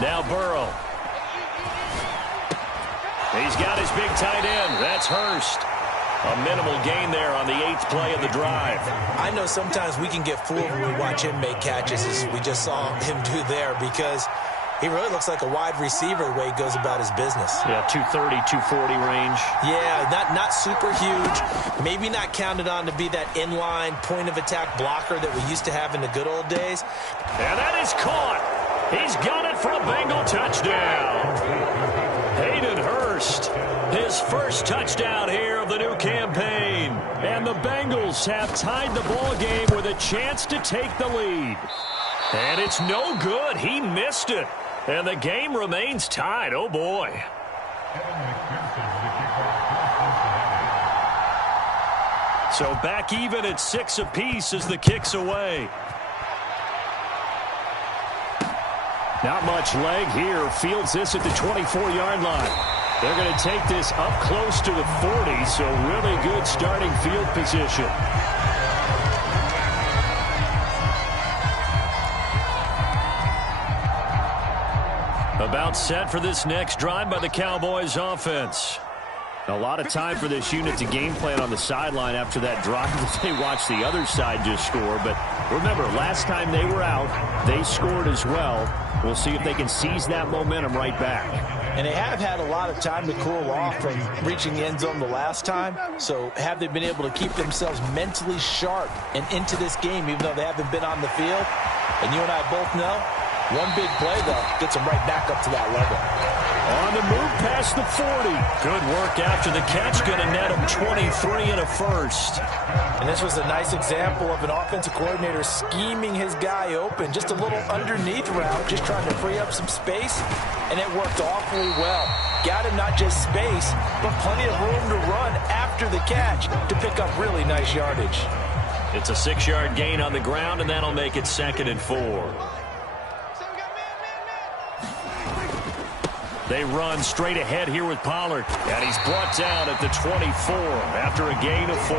Now Burrow. He's got his big tight end. That's Hurst. A minimal gain there on the 8th play of the drive. I know sometimes we can get fooled when we watch him make catches, as we just saw him do there, because he really looks like a wide receiver the way he goes about his business. Yeah, 230, 240 range. Yeah, not super huge. Maybe not counted on to be that inline point-of-attack blocker that we used to have in the good old days. And that is caught. He's got it for a Bengal touchdown. Hayden Hurst, his first touchdown here of the new campaign. And the Bengals have tied the ball game with a chance to take the lead. And it's no good. He missed it. And the game remains tied. Oh, boy. So back even at 6 apiece as the kick's away. Not much leg here. Fields this at the 24-yard line. They're going to take this up close to the 40, so really good starting field position. About set for this next drive by the Cowboys offense. A lot of time for this unit to game plan on the sideline after that drive that they watched the other side just score. But remember, last time they were out, they scored as well. We'll see if they can seize that momentum right back. And they have had a lot of time to cool off from reaching the end zone the last time. So have they been able to keep themselves mentally sharp and into this game, even though they haven't been on the field? And you and I both know, one big play, though, gets them right back up to that level. On the move past the 40. Good work after the catch. Going to net him 23 and a first. And this was a nice example of an offensive coordinator scheming his guy open. Just a little underneath route, just trying to free up some space. And it worked awfully well. Got him not just space, but plenty of room to run after the catch to pick up really nice yardage. It's a 6-yard gain on the ground, and that'll make it 2nd and 4. They run straight ahead here with Pollard. And he's brought down at the 24 after a gain of 4.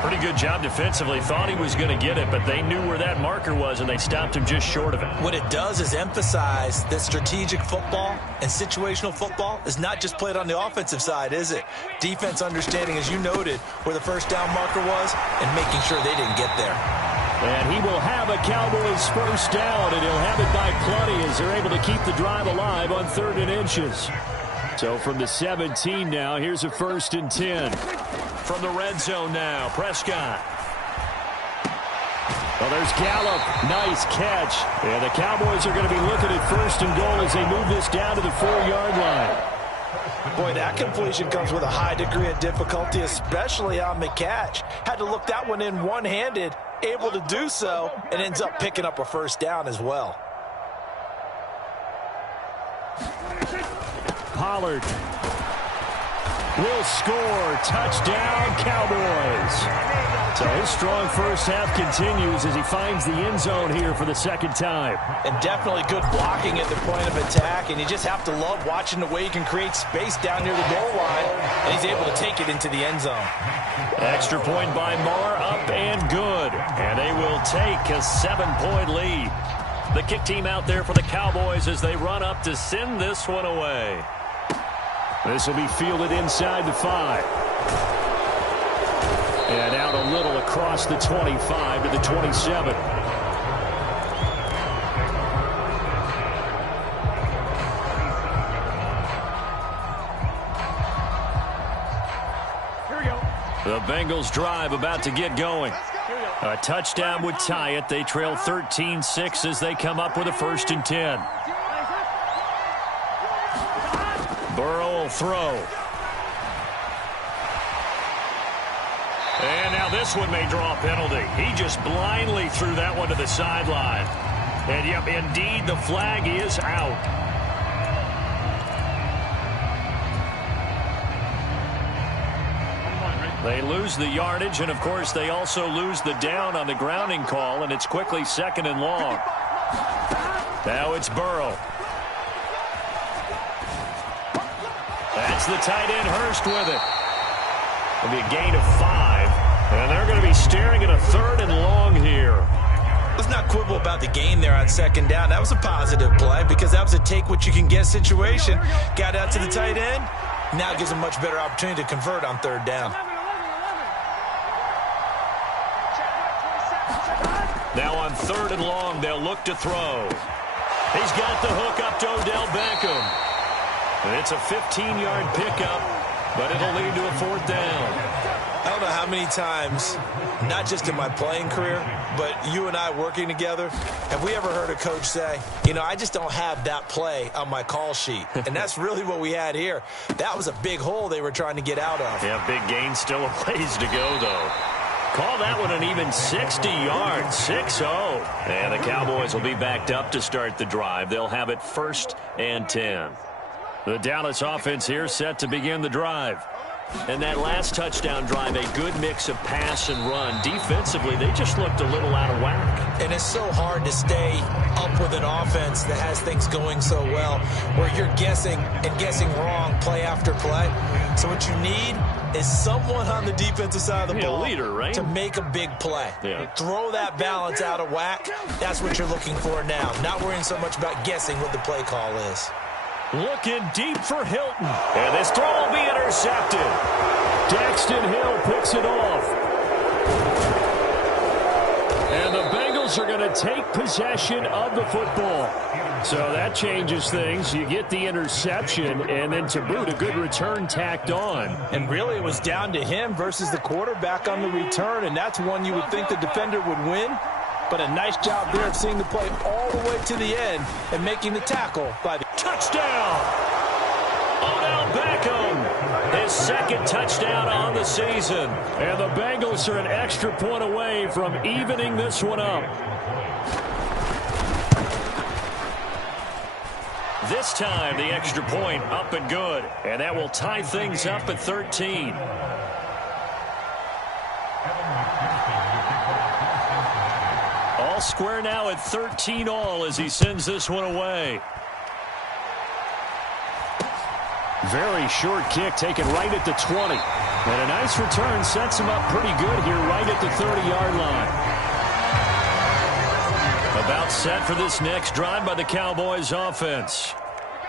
Pretty good job defensively. Thought he was going to get it, but they knew where that marker was, and they stopped him just short of it. What it does is emphasize that strategic football and situational football is not just played on the offensive side, is it? Defense understanding, as you noted, where the first down marker was and making sure they didn't get there. And he will have a Cowboys first down, and he'll have it by plenty as they're able to keep the drive alive on 3rd and inches. So from the 17 now, here's a 1st and 10. From the red zone now, Prescott. Well, there's Gallup. Nice catch. And the Cowboys are going to be looking at 1st and goal as they move this down to the 4-yard line. Boy, that completion comes with a high degree of difficulty, especially on the catch. Had to look that one in one-handed, able to do so, and ends up picking up a first down as well. Pollard will score. Touchdown, Cowboys. So his strong first half continues as he finds the end zone here for the 2nd time. And definitely good blocking at the point of attack, and you just have to love watching the way he can create space down near the goal line, and he's able to take it into the end zone. Extra point by Marr, up and good. And they will take a 7-point lead. The kick team out there for the Cowboys as they run up to send this one away. This will be fielded inside the 5. And out a little across the 25 to the 27. Here we go. The Bengals drive about to get going. A touchdown would tie it. They trail 13-6 as they come up with a 1st and 10. Burrow will throw. And now this one may draw a penalty. He just blindly threw that one to the sideline. And yep, indeed, the flag is out. They lose the yardage, and of course they also lose the down on the grounding call, and it's quickly 2nd and long. Now it's Burrow. That's the tight end, Hurst, with it. It'll be a gain of 5, and they're going to be staring at a 3rd and long here. Let's not quibble about the gain there on second down. That was a positive play because that was a take-what-you-can-get situation. Got out to the tight end. Now gives a much better opportunity to convert on third down. Now on third and long, they'll look to throw. He's got the hook up to Odell Beckham. And it's a 15-yard pickup, but it'll lead to a fourth down. I don't know how many times, not just in my playing career, but you and I working together, have we ever heard a coach say, you know, I just don't have that play on my call sheet. And that's really what we had here. That was a big hole they were trying to get out of. Yeah, big gain, still a ways to go, though. Call that one an even 60 yards, 6-0. And the Cowboys will be backed up to start the drive. They'll have it 1st and 10. The Dallas offense here set to begin the drive. And that last touchdown drive, a good mix of pass and run. Defensively, they just looked a little out of whack. And it's so hard to stay up with an offense that has things going so well, where you're guessing and guessing wrong play after play. So what you need is someone on the defensive side of the ball, leader, right? To make a big play. Yeah. Throw that balance out of whack. That's what you're looking for now. Not worrying so much about guessing what the play call is. Looking deep for Hilton. And this throw will be intercepted. Daxton Hill picks it off. And the Bengals are going to take possession of the football. So that changes things. You get the interception, and then to boot, a good return tacked on. And really, it was down to him versus the quarterback on the return, and that's one you would think the defender would win. But a nice job there of seeing the play all the way to the end and making the tackle by the touchdown. Odell Beckham, his second touchdown on the season. And the Bengals are an extra point away from evening this one up. This time, the extra point up and good. And that will tie things up at 13. All square now at 13 all as he sends this one away. Very short kick taken right at the 20. And a nice return sets him up pretty good here right at the 30-yard line. About set for this next drive by the Cowboys offense.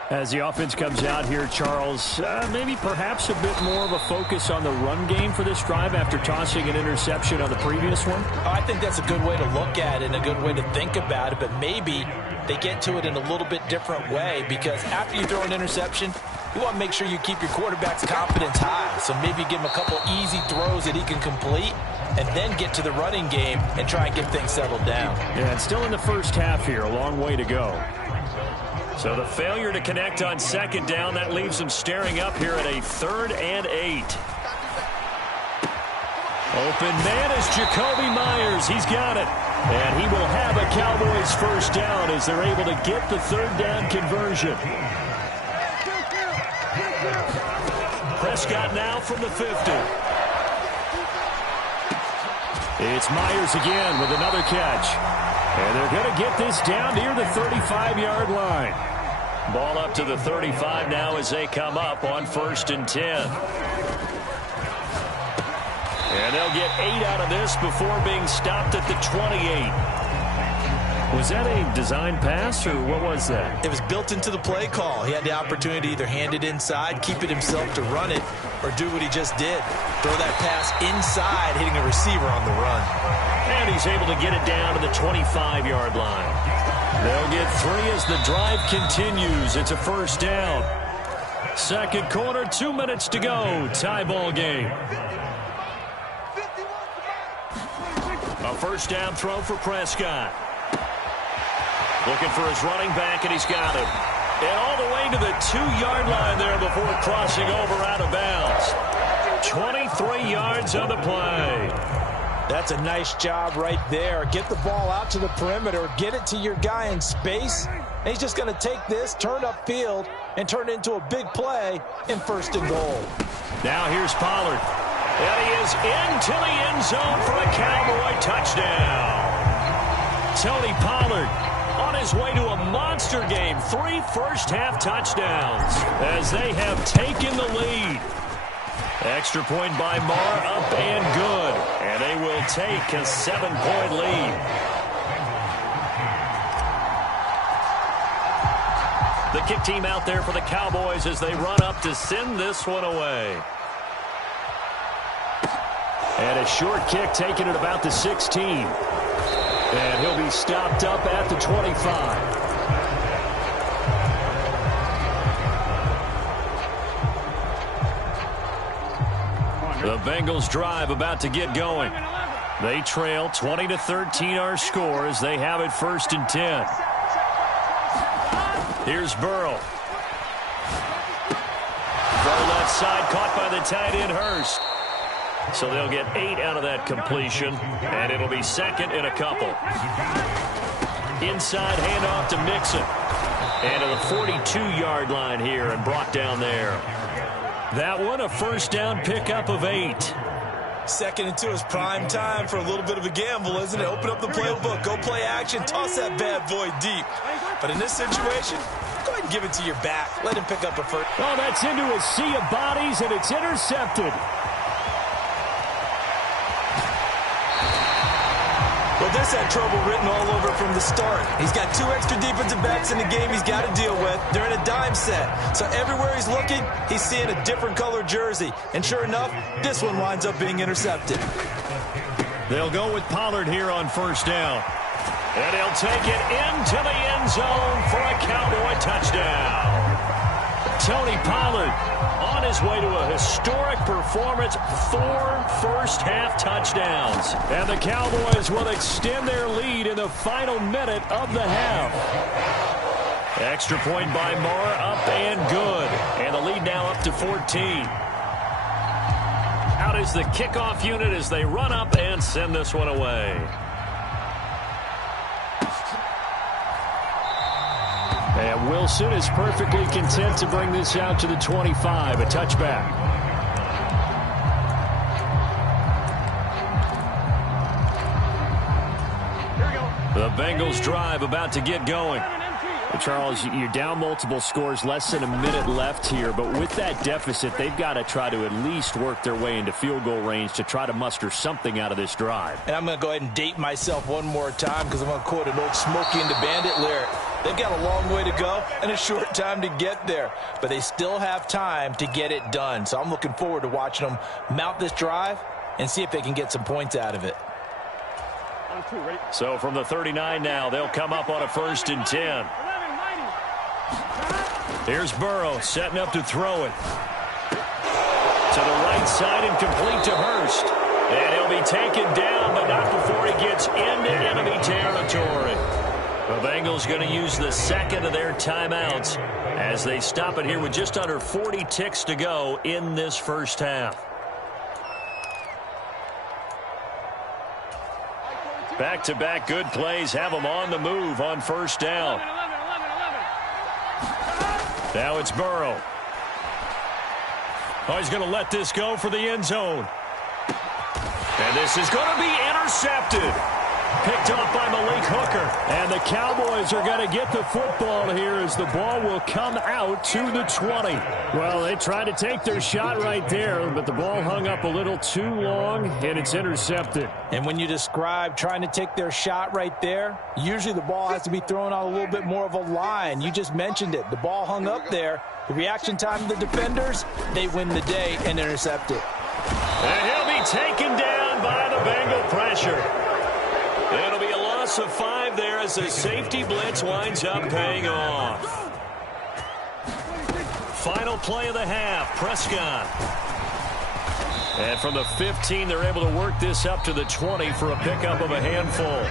As the offense comes out here, Charles, maybe perhaps a bit more of a focus on the run game for this drive after tossing an interception on the previous one? I think that's a good way to look at it and a good way to think about it, but maybe they get to it in a little bit different way because after you throw an interception, you want to make sure you keep your quarterback's confidence high. So maybe give him a couple easy throws that he can complete and then get to the running game and try and get things settled down. Yeah, it's still in the first half here. A long way to go. So the failure to connect on second down, that leaves them staring up here at a 3rd and 8. Open man is Jacoby Myers. He's got it. And he will have a Cowboys first down as they're able to get the 3rd down conversion. Prescott now from the 50. It's Myers again with another catch. And they're going to get this down near the 35-yard line. Ball up to the 35 now as they come up on 1st and 10. And they'll get 8 out of this before being stopped at the 28. Was that a design pass, or what was that? It was built into the play call. He had the opportunity to either hand it inside, keep it himself to run it, or do what he just did. Throw that pass inside, hitting a receiver on the run. And he's able to get it down to the 25-yard line. They'll get 3 as the drive continues. It's a first down. Second quarter, 2 minutes to go. Tie ball game. A first down throw for Prescott. Looking for his running back, and he's got it. And all the way to the 2-yard line there before crossing over out of bounds. 23 yards on the play. That's a nice job right there. Get the ball out to the perimeter, get it to your guy in space, and he's just going to take this, turn upfield, and turn it into a big play in 1st and goal. Now here's Pollard. And he is into the end zone for a Cowboy touchdown. Tony Pollard on his way to a monster game. 3 first-half touchdowns as they have taken the lead. Extra point by Marr, up and good. And they will take a 7-point lead. The kick team out there for the Cowboys as they run up to send this one away. And a short kick taken at about the 16. And he'll be stopped up at the 25. The Bengals drive about to get going. They trail 20-13 our score as they have it 1st and 10. Here's Burrow. Far left side caught by the tight end Hurst. So they'll get 8 out of that completion, and it'll be 2nd and a couple. Inside handoff to Mixon. And to the 42-yard line here and brought down there. That one a 1st down pickup of 8. 2nd and 2 is prime time for a little bit of a gamble, isn't it? Open up the playbook, go play action, toss that bad boy deep. But in this situation, go ahead and give it to your back. Let him pick up a first. Oh, that's into a sea of bodies, and it's intercepted. Well, this had trouble written all over from the start. He's got 2 extra defensive backs in the game he's got to deal with. They're in a dime set. So everywhere he's looking, he's seeing a different color jersey. And sure enough, this one winds up being intercepted. They'll go with Pollard here on 1st down. And he'll take it into the end zone for a Cowboy touchdown. Tony Pollard on his way to a historic performance, 4 first-half touchdowns. And the Cowboys will extend their lead in the final minute of the half. Extra point by Moore, up and good. And the lead now up to 14. Out is the kickoff unit as they run up and send this one away. And Wilson is perfectly content to bring this out to the 25, a touchback. The Bengals drive about to get going. Charles, you're down multiple scores, less than a minute left here, but with that deficit, they've got to try to at least work their way into field goal range to try to muster something out of this drive. And I'm going to go ahead and date myself one more time because I'm going to quote an old Smokey and the Bandit lyric. They've got a long way to go and a short time to get there, but they still have time to get it done. So I'm looking forward to watching them mount this drive and see if they can get some points out of it. So from the 39 now, they'll come up on a 1st and 10. Here's Burrow setting up to throw it. To the right side and complete to Hurst. And he'll be taken down, but not before he gets into enemy territory. The Bengals going to use the 2nd of their timeouts as they stop it here with just under 40 ticks to go in this 1st half. Back-to-back good plays have them on the move on 1st down. Now it's Burrow. Oh, he's going to let this go for the end zone. And this is going to be intercepted. Picked off by Malik Hooker. And the Cowboys are going to get the football here as the ball will come out to the 20. Well, they tried to take their shot right there, but the ball hung up a little too long, and it's intercepted. And when you describe trying to take their shot right there, usually the ball has to be thrown on a little bit more of a line. You just mentioned it. The ball hung up there. The reaction time of the defenders, they win the day and intercept it. And he'll be taken down by the Bengal pressure. It'll be a loss of 5 there as the safety blitz winds up paying off. Final play of the half, Prescott. And from the 15, they're able to work this up to the 20 for a pickup of a handful.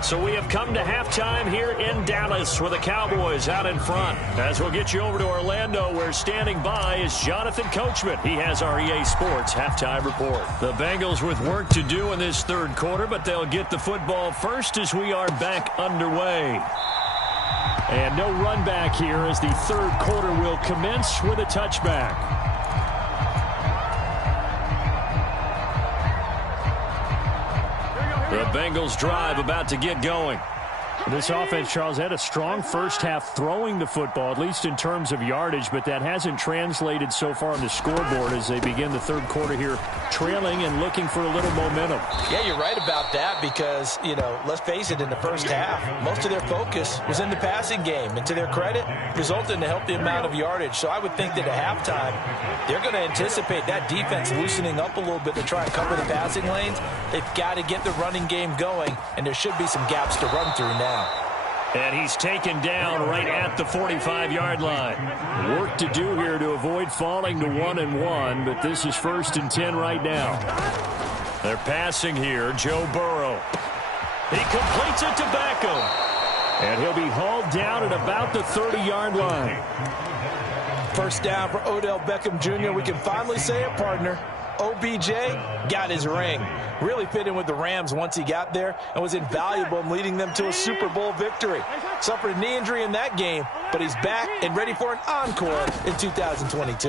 So we have come to halftime here in Dallas with the Cowboys out in front. As we'll get you over to Orlando, where standing by is Jonathan Coachman. He has our EA Sports halftime report. The Bengals with work to do in this 3rd quarter, but they'll get the football first as we are back underway. And no run back here as the 3rd quarter will commence with a touchback. The Bengals drive about to get going. This offense, Charles, had a strong first half throwing the football, at least in terms of yardage, but that hasn't translated so far on the scoreboard as they begin the third quarter here trailing and looking for a little momentum. Yeah, you're right about that because, let's face it, in the first half, most of their focus was in the passing game. And to their credit, resulted in a healthy amount of yardage. So I would think that at halftime, they're going to anticipate that defense loosening up a little bit to try and cover the passing lanes. They've got to get the running game going, and there should be some gaps to run through now. And he's taken down right at the 45-yard line. Work to do here to avoid falling to 1-1, but this is 1st and 10 right now. They're passing here, Joe Burrow. He completes it to Beckham. And he'll be hauled down at about the 30-yard line. First down for Odell Beckham Jr. We can finally say it, partner. OBJ got his ring. Really fit in with the Rams once he got there and was invaluable in leading them to a Super Bowl victory. Suffered a knee injury in that game, but he's back and ready for an encore in 2022.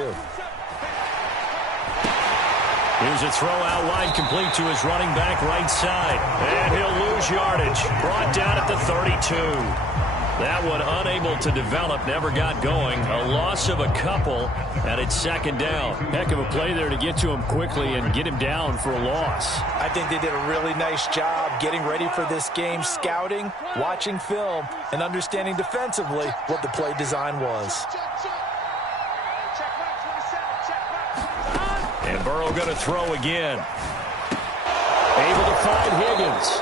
Here's a throw out wide, complete to his running back right side. And he'll lose yardage. Brought down at the 32. That one unable to develop, never got going. A loss of a couple, and it's 2nd down. Heck of a play there to get to him quickly and get him down for a loss. I think they did a really nice job getting ready for this game, scouting, watching film, and understanding defensively what the play design was. And Burrow going to throw again. Able to find Higgins.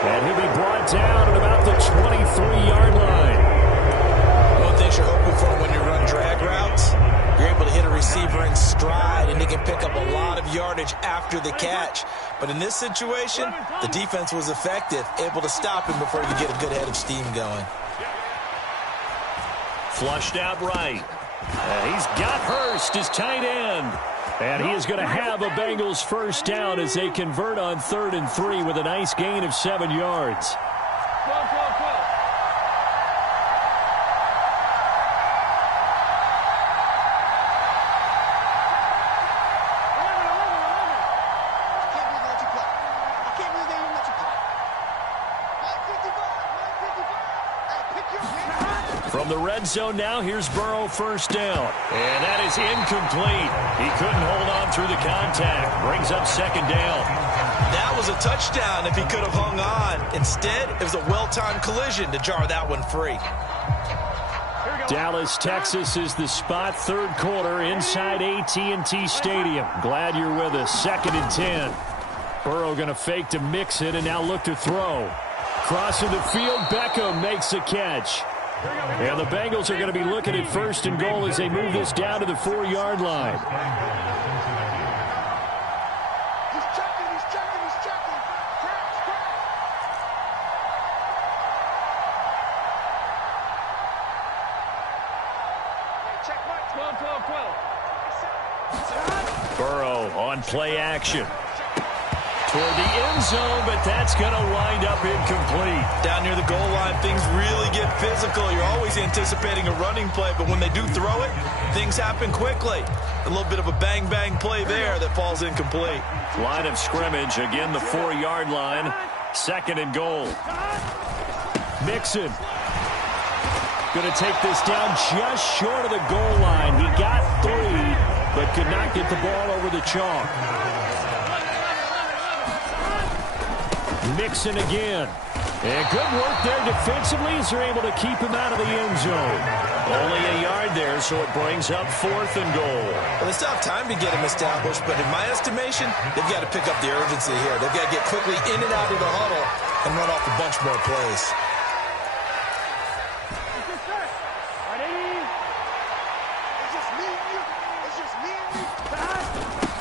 And he'll be brought down at about the 23-yard line. One thing you're hoping for when you run drag routes, you're able to hit a receiver in stride, and he can pick up a lot of yardage after the catch. But in this situation, the defense was effective, able to stop him before you get a good head of steam going. Flushed out right. And he's got Hurst, his tight end. And he is going to have a Bengals first down as they convert on 3rd and 3 with a nice gain of 7 yards. From the red zone now, here's Burrow, first down. And that is incomplete. He couldn't hold on through the contact. Brings up 2nd down. That was a touchdown if he could have hung on. Instead, it was a well-timed collision to jar that one free. Dallas, Texas is the spot, 3rd quarter inside AT&T Stadium. Glad you're with us. 2nd and 10. Burrow going to fake to mix it and now look to throw. Crossing the field, Beckham makes the catch. And the Bengals are going to be looking at 1st and goal as they move this down to the 4-yard line. He's checking. Check, 12. Burrow on play action. Toward the end zone, but that's going to wind up incomplete. Down near the goal line, things really get physical. You're always anticipating a running play, but when they do throw it, things happen quickly. A little bit of a bang-bang play there that falls incomplete. Line of scrimmage, again the 4-yard line. 2nd and goal. Mixon. Going to take this down just short of the goal line. He got 3, but could not get the ball over the chalk. Mixon again. And good work there defensively as they're able to keep him out of the end zone. Only a yard there, so it brings up 4th and goal. Well, they still have time to get him established, but in my estimation, they've got to pick up the urgency here. They've got to get quickly in and out of the huddle and run off a bunch more plays.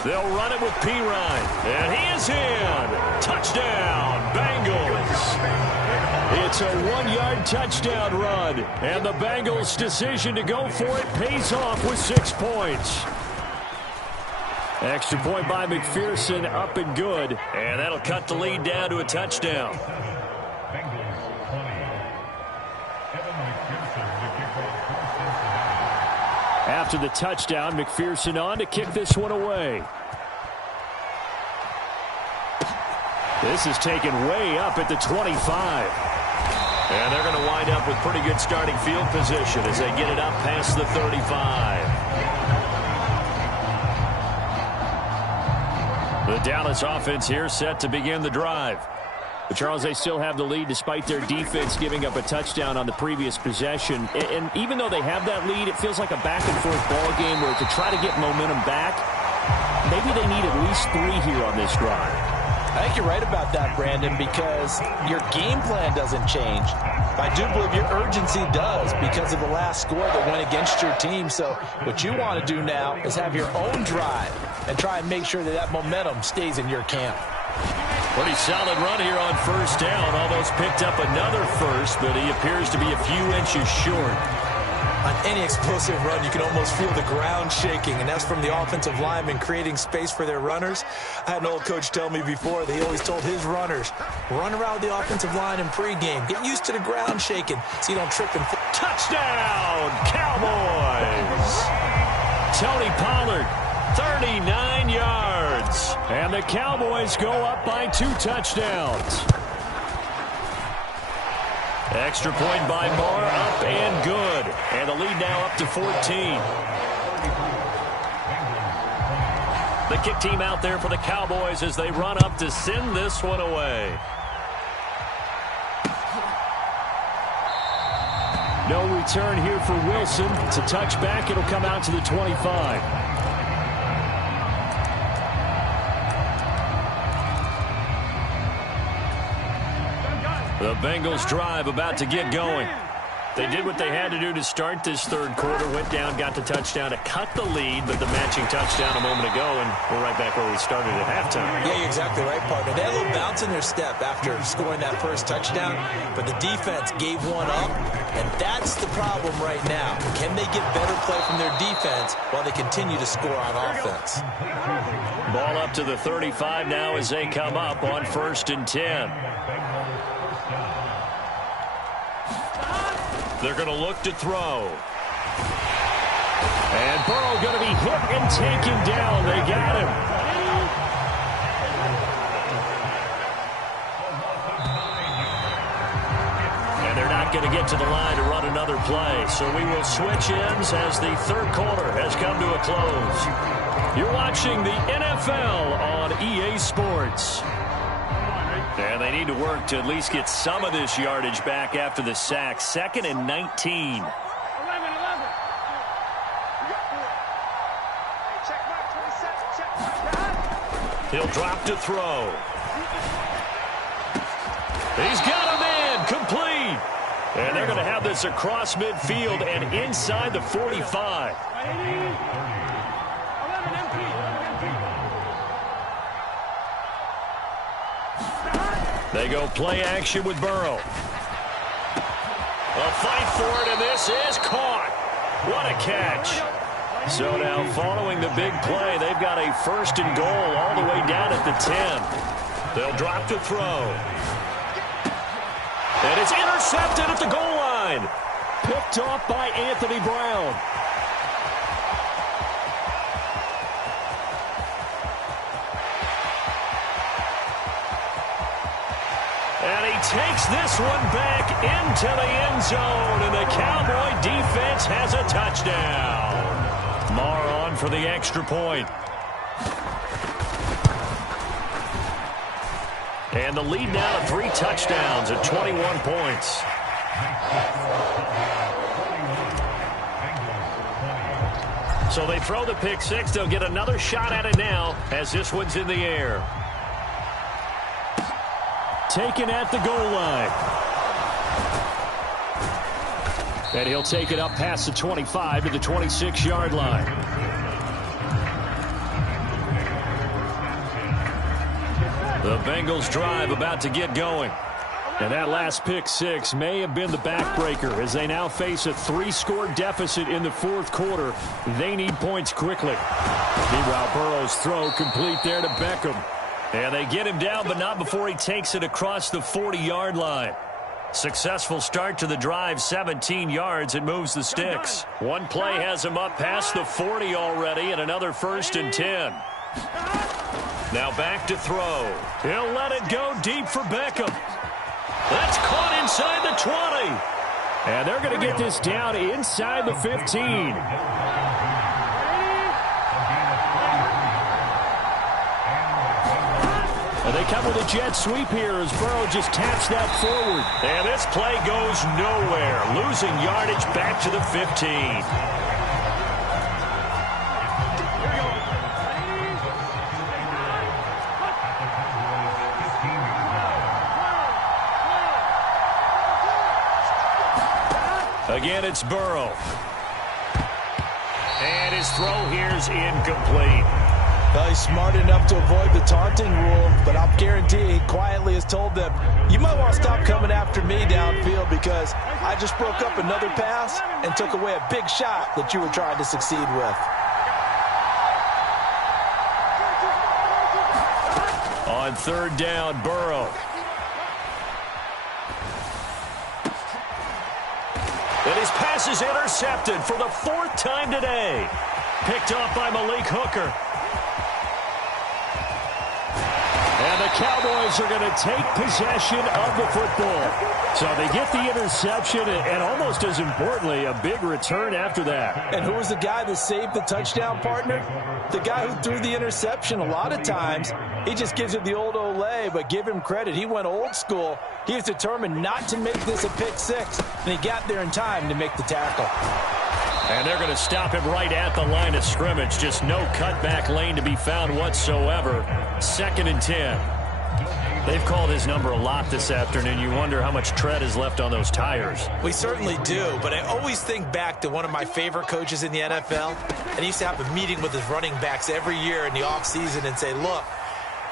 They'll run it with Pirine. And he is in. Touchdown, Bengals. It's a 1-yard touchdown run. And the Bengals' decision to go for it pays off with 6 points. Extra point by McPherson, up and good. And that'll cut the lead down to a touchdown. After the touchdown, McPherson on to kick this one away. This is taken way up at the 25. And they're going to wind up with pretty good starting field position as they get it up past the 35. The Dallas offense here set to begin the drive. But, Charles, they still have the lead despite their defense giving up a touchdown on the previous possession. And even though they have that lead, it feels like a back-and-forth ball game where to try to get momentum back, maybe they need at least 3 here on this drive. I think you're right about that, Brandon, because your game plan doesn't change. I do believe your urgency does because of the last score that went against your team. So what you want to do now is have your own drive and try and make sure that that momentum stays in your camp. Pretty solid run here on first down. Almost picked up another first, but he appears to be a few inches short. On any explosive run, you can almost feel the ground shaking, and that's from the offensive linemen creating space for their runners. I had an old coach tell me before that he always told his runners, run around the offensive line in pregame. Get used to the ground shaking so you don't trip and fall. Touchdown, Cowboys! Tony Pollard, 39 yards. And the Cowboys go up by 2 touchdowns. Extra point by Moore, up and good. And the lead now up to 14. The kick team out there for the Cowboys as they run up to send this one away. No return here for Wilson. It's a touchback. It'll come out to the 25. The Bengals drive about to get going. They did what they had to do to start this third quarter. Went down, got the touchdown to cut the lead, but the matching touchdown a moment ago, and we're right back where we started at halftime. Yeah, you're exactly right, partner. They had a little bounce in their step after scoring that first touchdown, but the defense gave one up, and that's the problem right now. Can they get better play from their defense while they continue to score on offense? Ball up to the 35 now as they come up on 1st and 10. They're going to look to throw. And Burrow going to be hit and taken down. They got him. And they're not going to get to the line to run another play. So we will switch ends as the third quarter has come to a close. You're watching the NFL on EA Sports. And they need to work to at least get some of this yardage back after the sack. 2nd and 19. He'll drop to throw. He's got a man complete. And they're going to have this across midfield and inside the 45. They go play action with Burrow. A fight for it, and this is caught. What a catch. So now following the big play, they've got a 1st and goal all the way down at the 10. They'll drop to throw. And it's intercepted at the goal line. Picked off by Anthony Brown. And he takes this one back into the end zone, and the Cowboy defense has a touchdown. Marr on for the extra point. And the lead now to 3 touchdowns at 21 points. So they throw the pick 6. They'll get another shot at it now as this one's in the air. Taken at the goal line. And he'll take it up past the 25 to the 26-yard line. The Bengals drive about to get going. And that last pick 6 may have been the backbreaker as they now face a 3-score deficit in the 4th quarter. They need points quickly. Meanwhile, Burrow's throw complete there to Beckham. And they get him down, but not before he takes it across the 40-yard line. Successful start to the drive, 17 yards, and moves the sticks. One play has him up past the 40 already, and another 1st and 10. Now back to throw. He'll let it go deep for Beckham. That's caught inside the 20. And they're going to get this down inside the 15. And they come with a jet sweep here as Burrow just taps that forward. And this play goes nowhere, losing yardage back to the 15. Again, it's Burrow. And his throw here is incomplete. Well, he's smart enough to avoid the taunting rule, but I'll guarantee he quietly has told them, you might want to stop coming after me downfield because I just broke up another pass and took away a big shot that you were trying to succeed with. On third down, Burrow. And his pass is intercepted for the 4th time today. Picked off by Malik Hooker. And the Cowboys are going to take possession of the football. So they get the interception and almost as importantly, a big return after that. And who was the guy that saved the touchdown, partner? The guy who threw the interception. A lot of times, he just gives it the old Olay, but give him credit. He went old school. He was determined not to make this a pick six, and he got there in time to make the tackle. And they're going to stop him right at the line of scrimmage. Just no cutback lane to be found whatsoever. 2nd and 10. They've called his number a lot this afternoon. You wonder how much tread is left on those tires. We certainly do, but I always think back to one of my favorite coaches in the NFL, and he used to have a meeting with his running backs every year in the offseason and say, look,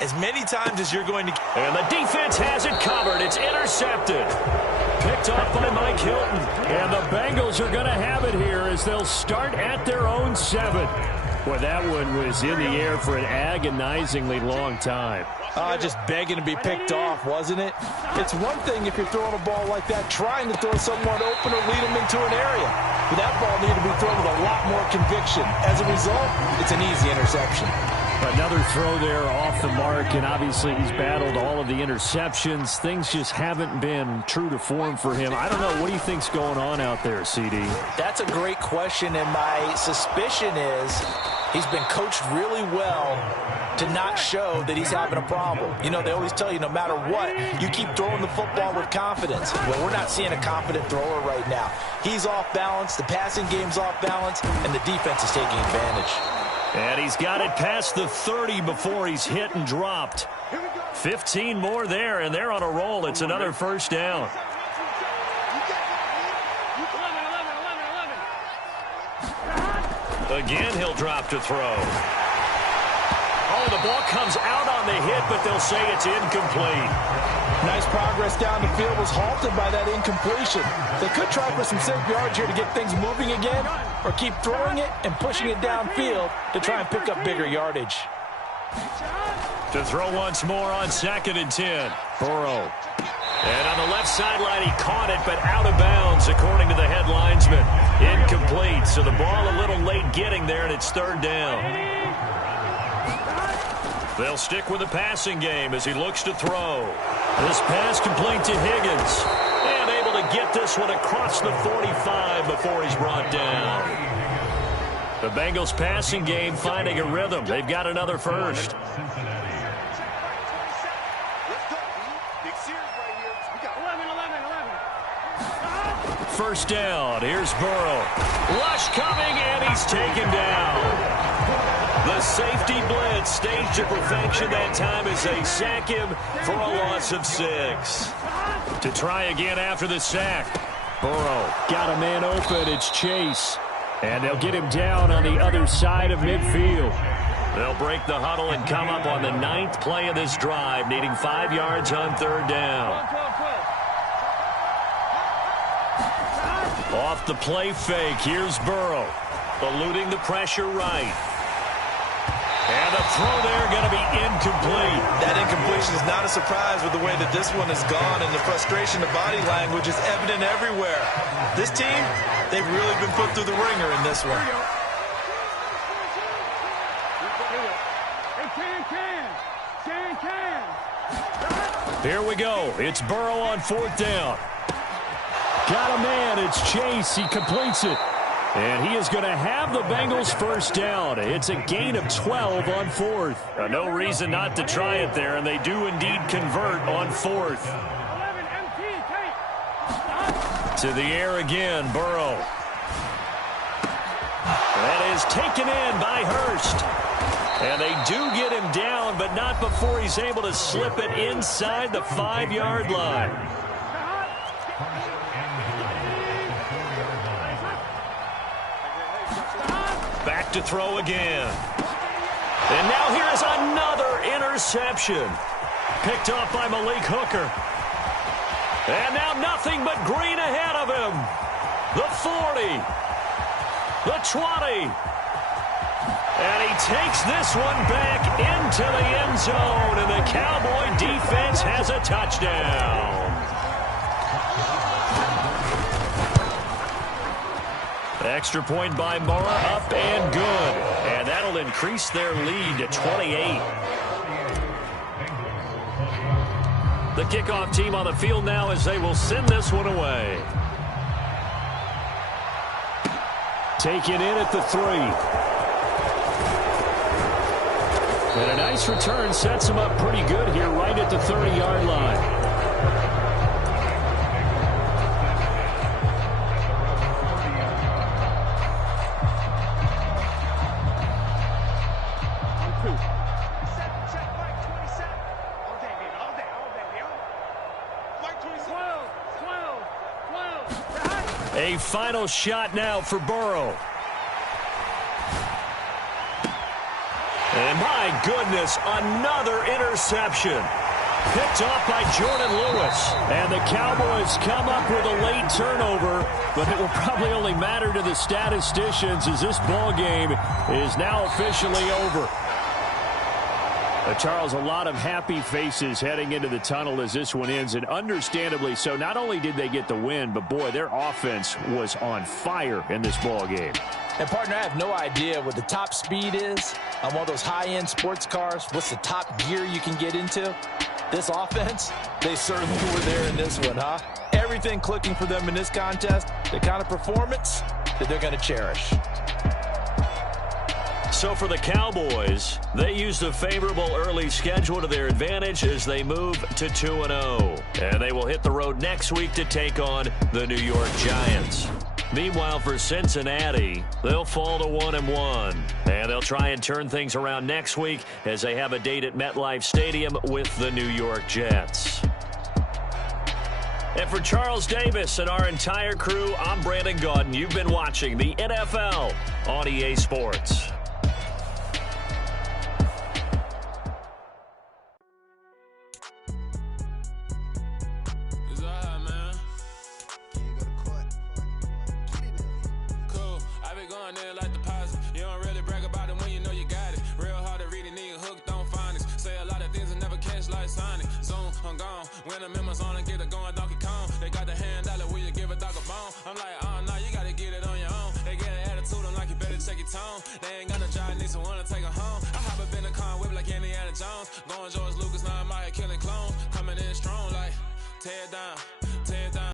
as many times as you're going to... And the defense has it covered. It's intercepted. Picked off by Mike Hilton. And the Bengals are going to have it here as they'll start at their own 7. Boy, that one was in the air for an agonizingly long time. Just begging to be picked off, wasn't it? It's one thing if you're throwing a ball like that, trying to throw someone open or lead them into an area. But that ball needed to be thrown with a lot more conviction. As a result, it's an easy interception. Another throw there off the mark, and obviously he's battled all of the interceptions. Things just haven't been true to form for him. I don't know. What do you think's going on out there, CD? That's a great question, and my suspicion is he's been coached really well to not show that he's having a problem. You know, they always tell you no matter what, you keep throwing the football with confidence. Well, we're not seeing a confident thrower right now. He's off balance, the passing game's off balance, and the defense is taking advantage. And he's got it past the 30 before he's hit and dropped. 15 more there, and they're on a roll. It's another first down. Again, he'll drop to throw. Oh, the ball comes out on the hit, but they'll say it's incomplete. Nice progress down the field was halted by that incompletion. They could try for some safe yards here to get things moving again, or keep throwing it and pushing it downfield to try and pick up bigger yardage. To throw once more on 2nd and 10. Burrow. And on the left sideline, he caught it, but out of bounds, according to the head linesman. Incomplete, so the ball a little late getting there, and it's 3rd down. They'll stick with the passing game as he looks to throw. This pass complete to Higgins. And able to get this one across the 45 before he's brought down. The Bengals passing game finding a rhythm. They've got another first. First down. Here's Burrow. Rush coming, and he's taken down. The safety blitz staged to perfection that time as they sack him for a loss of 6. To try again after the sack. Burrow got a man open. It's Chase. And they'll get him down on the other side of midfield. They'll break the huddle and come up on the 9th play of this drive, needing 5 yards on 3rd down. Off the play fake, here's Burrow. Eluding the pressure right. And the throw there going to be incomplete. That incompletion is not a surprise with the way that this one has gone, and the frustration of body language is evident everywhere. This team, they've really been put through the ringer in this one. Here we go. It's Burrow on 4th down. Got a man. It's Chase. He completes it. And he is going to have the Bengals first down. It's a gain of 12 on fourth. No reason not to try it there, and they do indeed convert on fourth. To the air again, Burrow. That is taken in by Hurst. And they do get him down, but not before he's able to slip it inside the 5-yard line. Back to throw again. And now here is another interception. Picked off by Malik Hooker. And now nothing but green ahead of him. The 40. The 20. And he takes this one back into the end zone. And the Cowboy defense has a touchdown. Extra point by Mora, up and good. And that'll increase their lead to 28. The kickoff team on the field now as they will send this one away. Taken in at the 3. And a nice return sets him up pretty good here right at the 30-yard line. A final shot now for Burrow. And my goodness, another interception. Picked off by Jordan Lewis. And the Cowboys come up with a late turnover, but it will probably only matter to the statisticians as this ball game is now officially over. Charles, a lot of happy faces heading into the tunnel as this one ends, and understandably so. Not only did they get the win, but boy, their offense was on fire in this ball game. And partner, I have no idea what the top speed is on one of those high-end sports cars. What's the top gear you can get into? This offense, they certainly were there in this one, huh? Everything clicking for them in this contest, the kind of performance that they're going to cherish. So for the Cowboys, they used a favorable early schedule to their advantage as they move to 2-0. And they will hit the road next week to take on the New York Giants. Meanwhile, for Cincinnati, they'll fall to 1-1. And they'll try and turn things around next week as they have a date at MetLife Stadium with the New York Jets. And for Charles Davis and our entire crew, I'm Brandon Gaudin. You've been watching the NFL on EA Sports. When I'm in my zone and get it going, Donkey Kong. They got the hand dollar, will you give a dog a bone? I'm like, oh, no, you gotta get it on your own. They get an attitude, I'm like, you better check your tone. They ain't got no job, need someone to take her home. I hop up in the car, whip like Indiana Jones. Going George Lucas, now I'm out here killing clones. Coming in strong like, tear down.